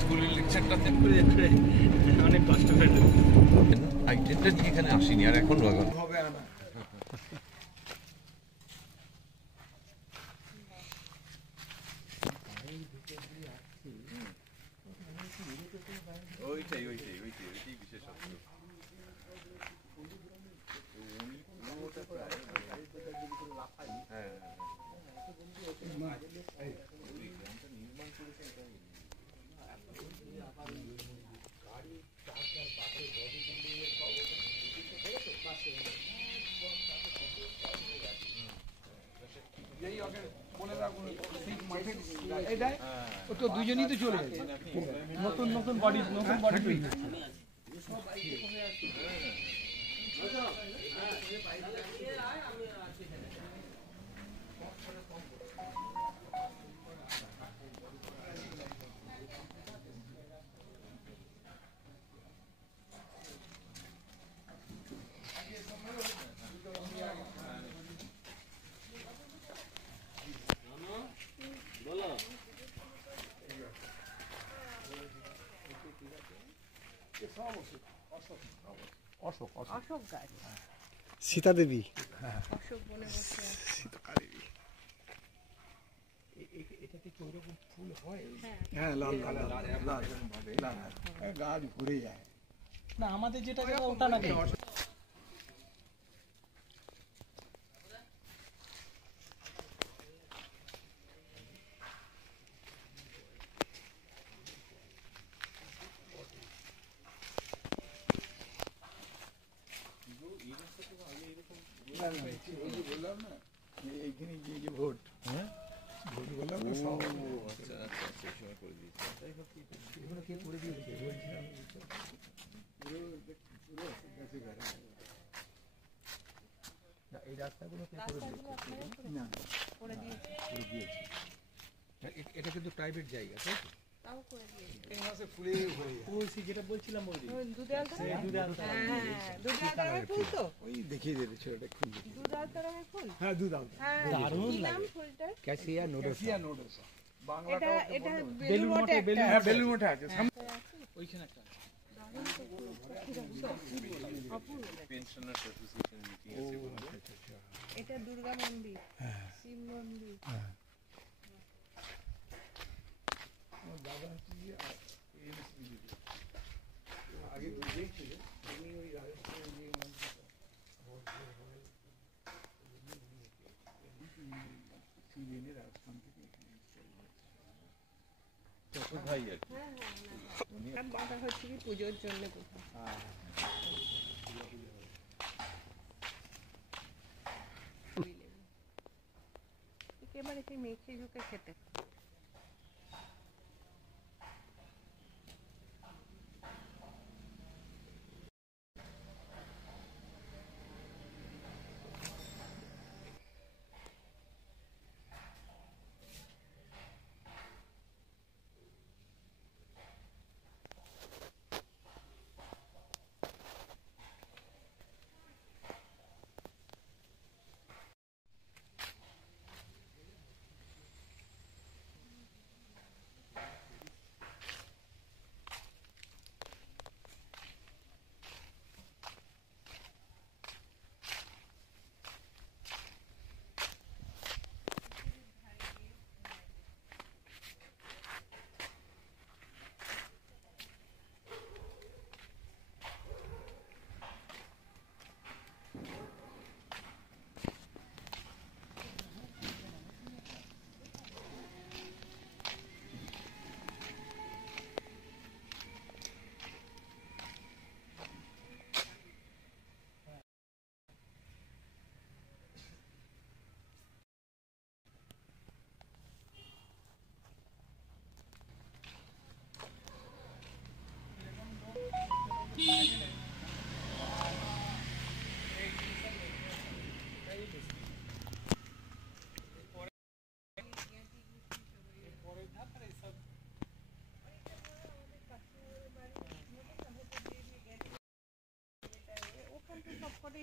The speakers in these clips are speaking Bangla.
স্কুলের লেকচারটাতে অনেক কষ্ট হয়ে আইটেমটা দিয়ে এখানে আসিনি আর এখন হবে না। ওইটাই বিশেষত্ব। দুজনই তো চলে গেছে, নতুন বডি তৈরি। অশোক গাছ, সীতা দেবী, অশোক বনে বসে সীতা দেবী। এটাতে কি ওরকম ফুল হয়? হ্যাঁ, লাল লাল লাল লাল গাছ ঘুরে যায় না। আমাদের যেটা ওটা নাকি বললাম না এইখানে যে ভোট, হ্যাঁ ভোট বললাম না সব। আচ্ছা সেই সময় করে দিয়েছি। এগুলো কে করে দিয়েছে বলছিলাম, এই রাস্তাগুলো কে করে দিয়েছে? না করে দিয়েছে, এটা কিন্তু প্রাইভেট জায়গা, তাই তো? তাও করে দিয়েছে। এই মাসে ফুলে হয়ে যায়। ওই যেটা বলছিলাম ওই দুধাল ফুল তো, ওই দেখিয়ে দিয়েছে ছোটটা খুলে। দুধাল রঙের ফুল। হ্যাঁ, দুধাল দারুণ লাগে ফুলটা। Cassia nodosa. এটা এটা বেলুর মঠে, হ্যাঁ বেলুর মঠে আছে ওইখানে একটা। পেনশনার্স অ্যাসোসিয়েশন মিটিং আছে বলে। এটা দুর্গা মন্দির, শিব মন্দির। দাদা আগে বুঝেই ছিল উনি ওই রাজস্থানের যে মন্দিরটা রাজস্থান থেকে ভাই আর কি বাঁধা হচ্ছে কি পুজোর জন্য কোথাও। একেবারে সেই মেখে ঝুঁকে খেতে।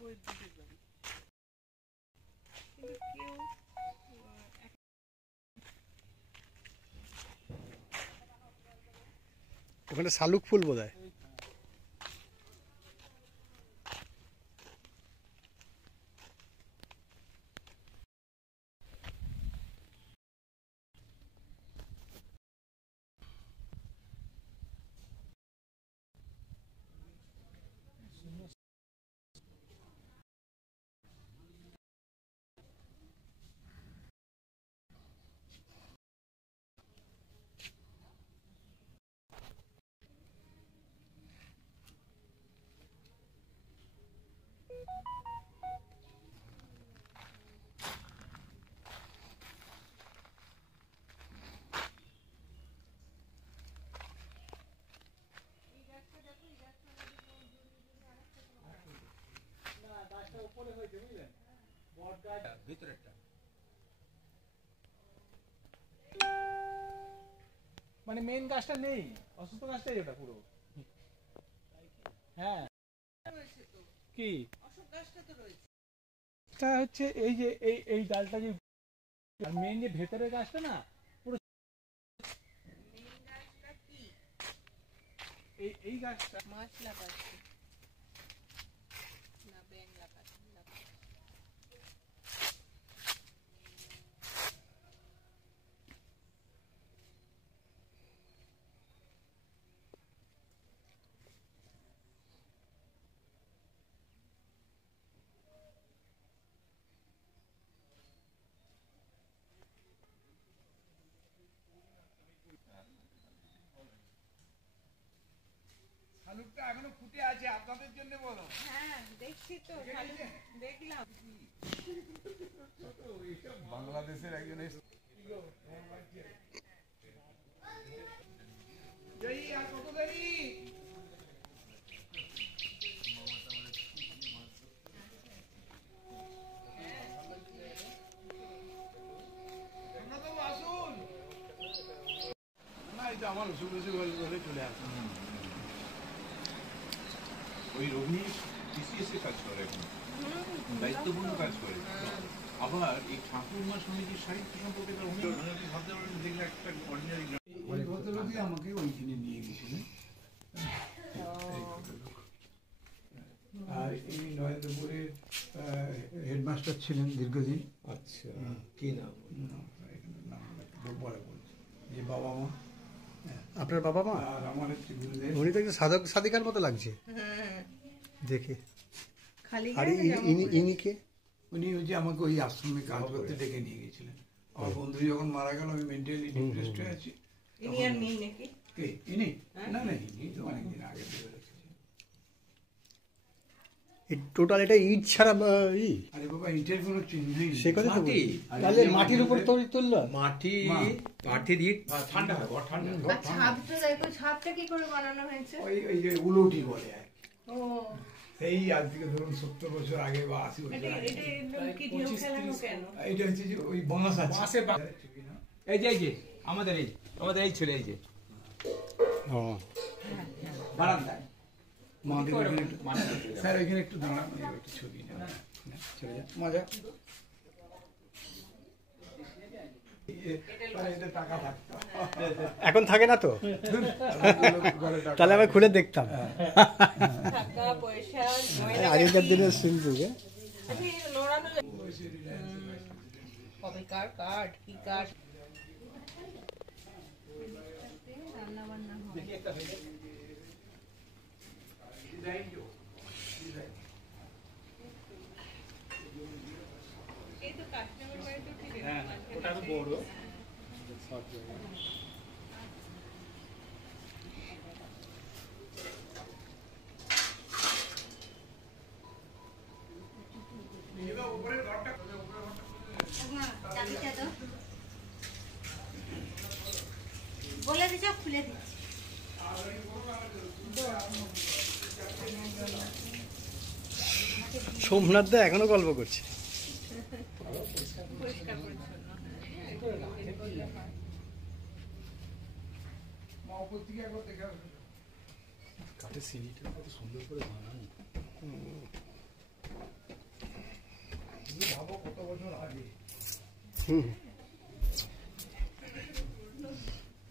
বই দিতে পারি, কিন্তু কেউ ওখানে শালুক ফুল বোধহয়। মানে মেন গাছটা নেই, অসুস্থ গাছটাই ওটা পুরো। হ্যাঁ কি এটা হচ্ছে এই যে এই ডালটা যে মেন যে ভেতরের গাছটা না পুরো এই গাছটা মাছ লাগাচ্ছে না বেন লাগাচ্ছে। শালুকটা এখনো ফুটে আছে, আপনাদের জন্য বলো। হ্যাঁ দেখছি তো, ভালো দেখলাম। বাংলাদেশের একজন আর কত দেরি? আসুন না, এটা আমার অসুখ ধরে চলে আসুন। ওই রোহিণী বিসিএসে কাজ করে এখন, দায়িত্বপূর্ণ কাজ করে। আবার এই ঠাকুরমা স্বামীজির সাহিত্য সম্পর্কে ভাবতে পারেন, দেখলে একটা অর্ডিনারি ওই ভদ্রলোকই আমাকে ওইখানে নিয়ে গেছিলেন। আর এই নরেন্দ্রপুরের হেডমাস্টার ছিলেন দীর্ঘদিন। আচ্ছা, কি নাম? পরে বলছি যে বাবা মা, আপনার বাবা মা? আর আমার হচ্ছে গুরুদেব। উনি তো একটু সাধক সাধিকার মতো লাগছে দেখে। খালি আর ইনি কে? উনি হচ্ছে আমাকে ওই আশ্রমে কাজ করতে ডেকে নিয়ে গেছিলেন। আমার বন্ধু যখন মারা গেল, আমি মেন্টালি ডিপ্রেসড হয়ে আছি। ইনি আর নেই নাকি? কে ইনি? না না, ইনি তো অনেকদিন আগে থেকে রয়েছে। টোটাল এটা ইট ছাড়া আরে বাবা, ইটের কোনো চিহ্নই নেই। সে কথা তো মাটি। বলি। তাহলে মাটির উপর তৈরি তুললো? মাটির ইট, ঠান্ডা হয়, বড় ঠান্ডা। আর ছাদটা দেখো, ছাদটা কি করে বানানো হয়েছে? ওই যে উলুটি বলে আর কি। ও সেই আজ থেকে ধরুন 70 বছর আগে বা 80 বছর এটা আগে। এটা কি ঢেউ খেলানো কেন? এটা হচ্ছে যে ওই বাঁশ আছে। এই যে আমাদের এই ছেলে, এই যে ও বারান্দায়। মাদের এখানে একটু, স্যার এখানে একটু দাঁড়ান, একটু ছবি নেন। চলে যা, মজা। এটা টাকা থাকতো। এখন থাকে না তো? তাহলে আমি খুলে দেখতাম। টাকা পয়সা আগেকার দিনের সিন্ধু। আচ্ছা, এই নোড়ানো কবেকার কাঠ, কি কাঠ? রান্না বান্না হয়। এই তো কাস্টমার বাড়ি তো ঠিক আছে। ওটা তো বড়। বলে দিচ্ছ, খুলে দিচ্ছি। সোমনাথ দা এখনো গল্প করছে। পরিষ্কার পরিচ্ছন্ন। কাঠের সিঁড়িটা কত সুন্দর করে বানানো। ভাবো কত বছর আগে।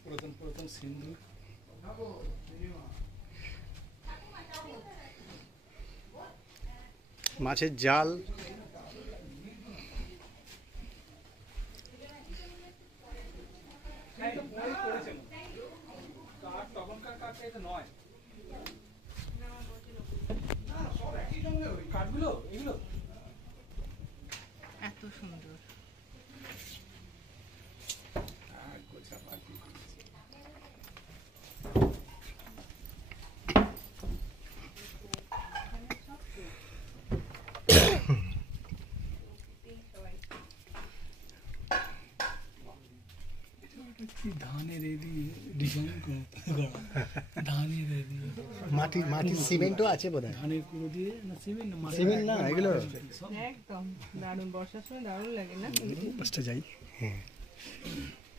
পুরাতন সিন্ধু। মাছের জাল, তখনকার কাছে এটা নয় এত সুন্দর। ধানের ডিজাইন করা, ধানের মাটির সিমেন্টও আছে বোধহয়। ধানের কুড়ো দিয়ে না সিমেন্ট না সিমেন্ট না এগুলো। একদম দারুণ, বর্ষার সময় দারুণ লাগে না? পাঁচটা যাই।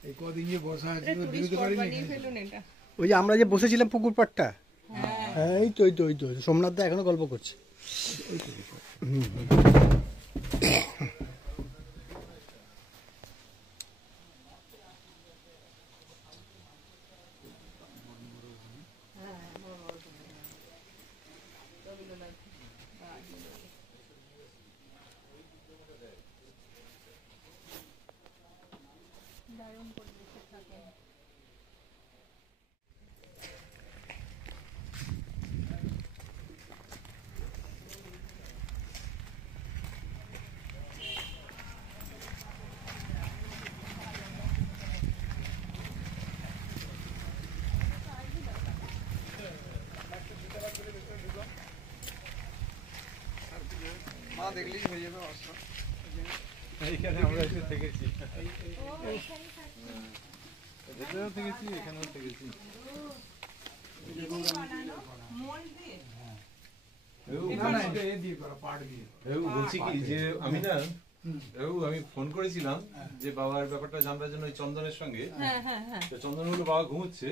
এই কদিন যে বর্ষা আছে এটা টুরিস্ট বেরোতে স্পট পারিনি। বানিয়ে ফেলুন এটা। ওই যে আমরা যে বসেছিলাম পুকুর পাড়টা, এই তো সোমনাথ দা এখনো গল্প করছে। মা দেখলেই হয়ে যাবে অস্ত্র। এইখানে আমরা এসে থেকেছি, ভেতরেও থেকেছি, এখানেও থেকেছি। না না এটা এ দিয়ে করা, পাট দিয়ে। বলছি কি যে আমি না আমি ফোন করেছিলাম যে বাবার ব্যাপারটা জানবার জন্য ওই চন্দনের সঙ্গে। তো চন্দন বললো বাবা ঘুমোচ্ছে,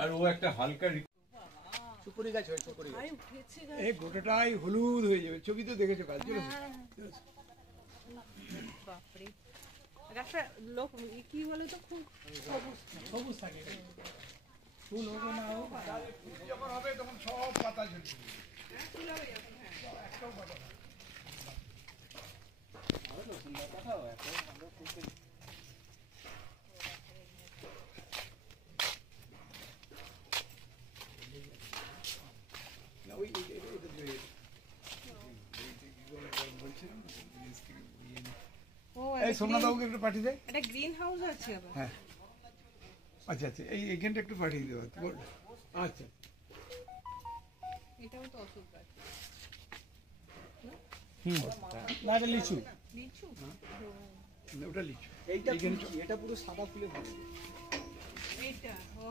আর ও একটা হালকা সুপুরি গাছ হয়, সুপুরি গাছ। এই গোটাটাই হলুদ হয়ে যাবে, ছবি তো দেখেছো কাজ চলো। বাপরে, গাছটা লোক কি বলে তো খুব সবুজ থাকে, ফুল হবে না হোক, যখন হবে তখন সব পাতা ঝরবে। এই সোমনাথ বাবুকে একটু পাঠিয়ে দেয়। একটা গ্রিন হাউস আছে আবার। হ্যাঁ আচ্ছা আচ্ছা, এইখানটা একটু পাঠিয়ে দেবো। আচ্ছা এটাও তো অশোক গাছ। না এটা লিচু, লিচু? ওটা লিচু। এটা পুরো সাদা ফুলে ভরা। এইটা ও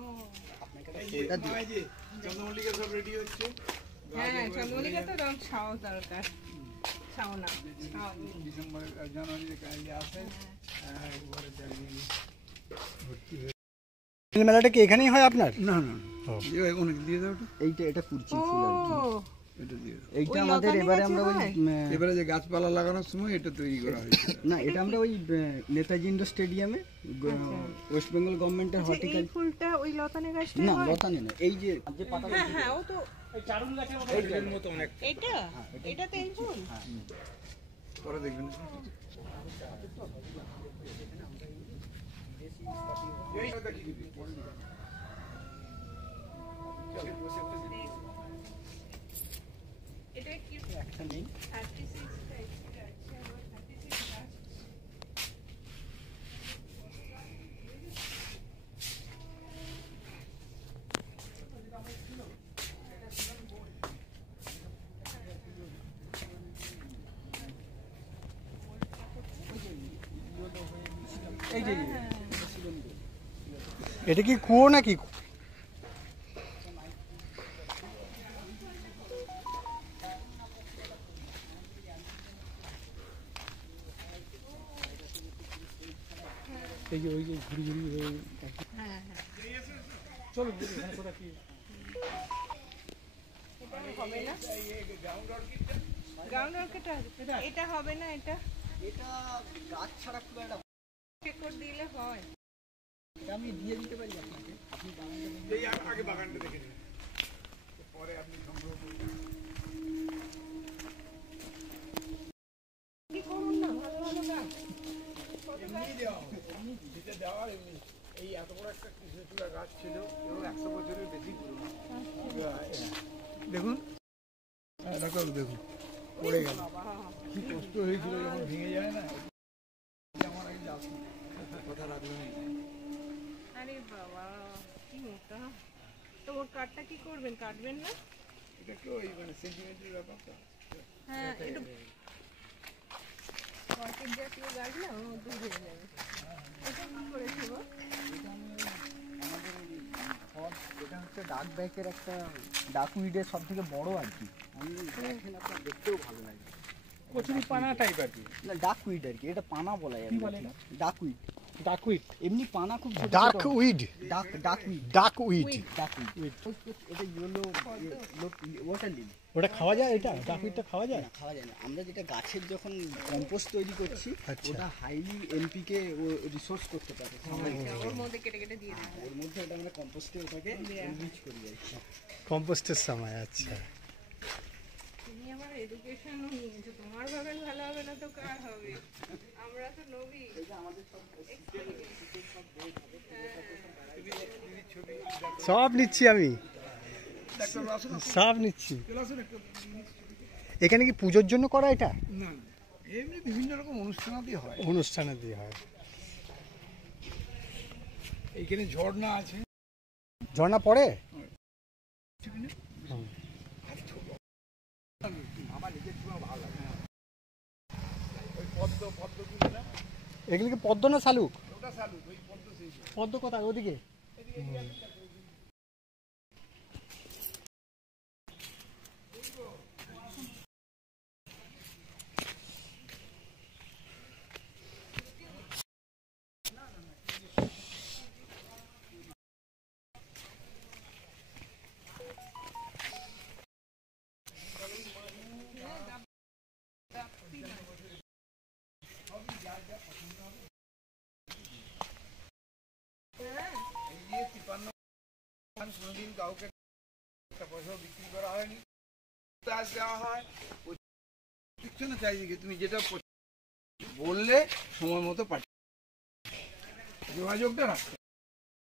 চন্দ্রমল্লিকা সব রেডি হচ্ছে। হ্যাঁ, চন্দ্রমল্লিকা তো রং ছাও দরকার, ছাও না ডিসেম্বর জানুয়ারিতে কাজে আসে, একবারে চারিদিকে ভর্তি হয়ে। মেলাটা কি এখানেই হয় আপনার? না না অনেক দিয়ে দাও ওটা, এইটা এটা কুরচি ও ফুল আর কি। এটা দিয়ে দাও। এইটা ওই আমাদের লতানে এবারে গাছে আমরা ওই হয়? এবারে যে গাছপালা লাগানোর সময় এটা তৈরি করা হয়েছে। না এটা আমরা ওই নেতাজি ইন্ডোর স্টেডিয়ামে ওয়েস্ট বেঙ্গল গভর্নমেন্টের আচ্ছা, এই হর্টিকালচার। ফুলটা ওই লতানে গাছটা না হয়? লতানে না, এই যে পাতা হ্যাঁ হ্যাঁ, ও তো এর মতো অনেক এইটা, এটা তো এই ফুল। পরে দেখবেন। এটা কি একটা নেই। 36 টা extra আছে, আবার 36 গাছ। এটা কি কুয়ো নাকি? এই যে ওই যে ঘুরি ঘুরি হয়ে হ্যাঁ হ্যাঁ, চলো এখানে কোথায় কি এটা হবে না। গ্রাউন্ড অর্কিড এটা হবে না, এটা এটা গাছ ছাড়া খুব একটা চেক করে দিলে হয়। আমি দিয়ে দিতে পারি আপনাকে। এই আগে বাগানটা দেখে নিন, পরে আপনি সংগ্রহ করবেন। কি করুন না, ভালো ভালো গাছ। এমনি দেওয়া হবে, যেটা দেওয়ার এমনি। এই এত বড় একটা কৃষ্ণচূড়া গাছ ছিল, এবং 100 বছরের বেশি পুরনো। দেখুন, ডাক্তার দেখুন, পড়ে গেল। কি কষ্ট হয়েছিল যখন ভেঙে যায় না। আমার আগে আসুন, কথা রাখলো নেই। আরে বাবা, কি মোটা। তো ওর কাঠটা কি করবেন, কাটবেন না? এটা কি ওই মানে সেন্টিমেন্টের ব্যাপারটা? হ্যাঁ, একটু অর্কিড জাতীয় গাছ না, ওর মধ্যে হয়ে যাবে। এটা কি করেছিল? এটা হচ্ছে ডাক ব্যাকের একটা ডাকউইডের সব থেকে বড় আর কি। আমি দেখেন আপনার দেখতেও ভালো লাগে। কচুরি পানা টাইপ আর কি। না ডাকউইড আর কি, এটা পানা বলা যায়। ডাকউইড। ডাকউইড, এমনি পানা খুব ছোট ডার্ক ছোট। Weed, duckweed. ডাকউইড। ডাকউইড। এটা ইয়েলো ওয়াটার লিলি। ওটা খাওয়া যায়? এটা ডাকউইডটা খাওয়া যায়? না, খাওয়া যায় না। আমরা যেটা গাছের যখন কম্পোস্ট তৈরি করছি, আচ্ছা। ওটা হাইলি এনপিকে রিসোর্স করতে পারে। ওর মধ্যে কেটে কেটে দিয়ে দিই। ওর মধ্যে ওটা আমরা কম্পোস্টে ওটাকে এনরিচ করি আর কি। কম্পোস্টের সময়, আচ্ছা। তুমি আমার এডুকেশনও নিয়েছো, তোমার বাগান ভালো হবে না তো কার হবে? আমরা তো নবী। সব নিচ্ছি আমি, সব নিচ্ছি। এখানে কি পুজোর জন্য করা এটা? না, এমনি বিভিন্ন রকম অনুষ্ঠানাদি হয়। অনুষ্ঠানে দিয়ে হয়। এইখানে ঝর্ণা আছে। ঝর্ণা পড়ে? আমার নিজের জন্য ভালো লাগে। ওই পদ্মগুলো না, এগুলিকে পদ্ম না শালুক? ওটা শালুক, ওই পদ্ম সেই। পদ্ম কোথায়? ওদিকে? কোনোদিন কাউকে একটা পয়সা বিক্রি করা হয়নি, চার্জ দেওয়া হয় কিচ্ছু না। চাইদিকে তুমি যেটা বললে সময় মতো পাঠিয়ে যোগাযোগটা রাখতে।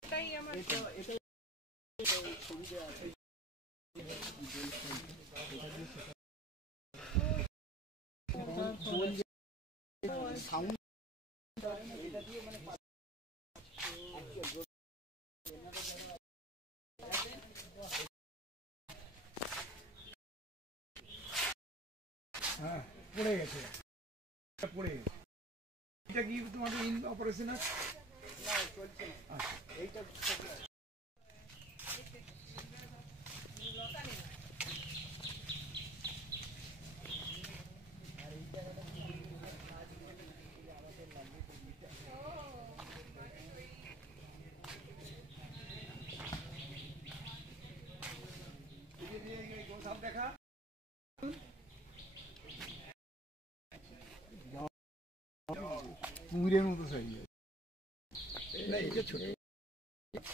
এটাই আমার সাউন্ড হ্যাঁ, পড়ে গেছে, পড়ে গেছে। এটা কি তোমাদের ইন অপারেশন আছে? না চলছে না। এইটা দেখা পুরের মতো সাইজ আছে। না, এটা ছোট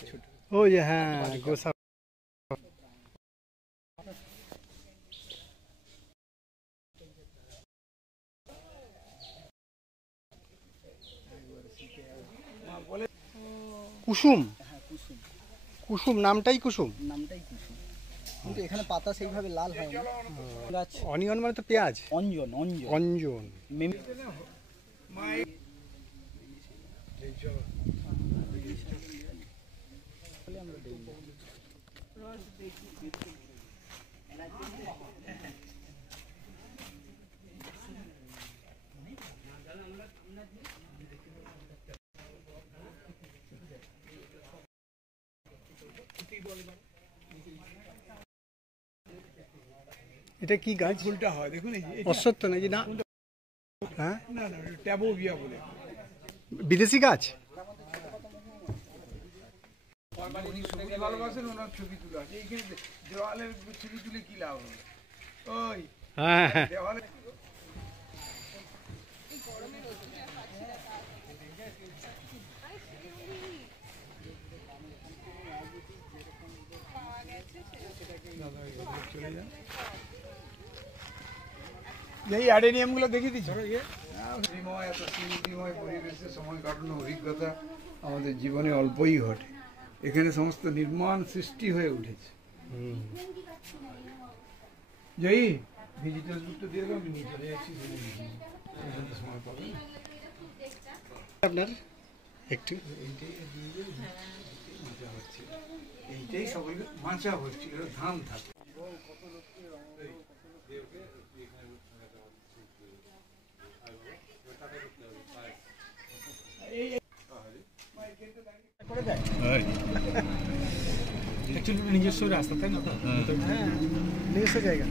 ছোট। ও যে হ্যাঁ, গোসা। বলে কুসুম, হ্যাঁ কুসুম। কুসুম নামটাই কুসুম। নামটাই কুসুম, কিন্তু এখানে পাতা সেইভাবে লাল হয় না। গাছ অনিয়ন মানে তো পেঁয়াজ। অঞ্জন। অঞ্জন অঞ্জন। মায়ের এটা কি গাছ? ফুলটা হয় দেখুন, এই যে অশ্বত্থ নাকি না? হ্যাঁ, না না, ট্যাবো গিয়া বলে বিদেশি গাছ। উনি সবুজ ভালোবাসেন, ওনার ছবি তুলে আছে এইখানে। দেওয়ালের ছবি তুলে কি লাভ হবে? ওই হ্যাঁ হ্যাঁ। দেওয়ালে এই অ্যাডেনিয়ামগুলো দেখিয়ে দিচ্ছি। স্মৃতিময়, এত স্মৃতিময় পরিবেশে সময় কাটানোর অভিজ্ঞতা আমাদের জীবনে অল্পই ঘটে। এখানে সমস্ত নির্মাণ সৃষ্টি হয়ে উঠেছে। জয়ী ভিজিটার্স বুকটা দিয়ে দেবো, আমি নিয়ে চলে যাচ্ছি, সময় পাবেন। আপনার একটু এইটাই সবাই মাচা হচ্ছিল, ধান থাকে। নিজস্ব রাস্তা, তাই না? হ্যাঁ, নিজস্ব জায়গা।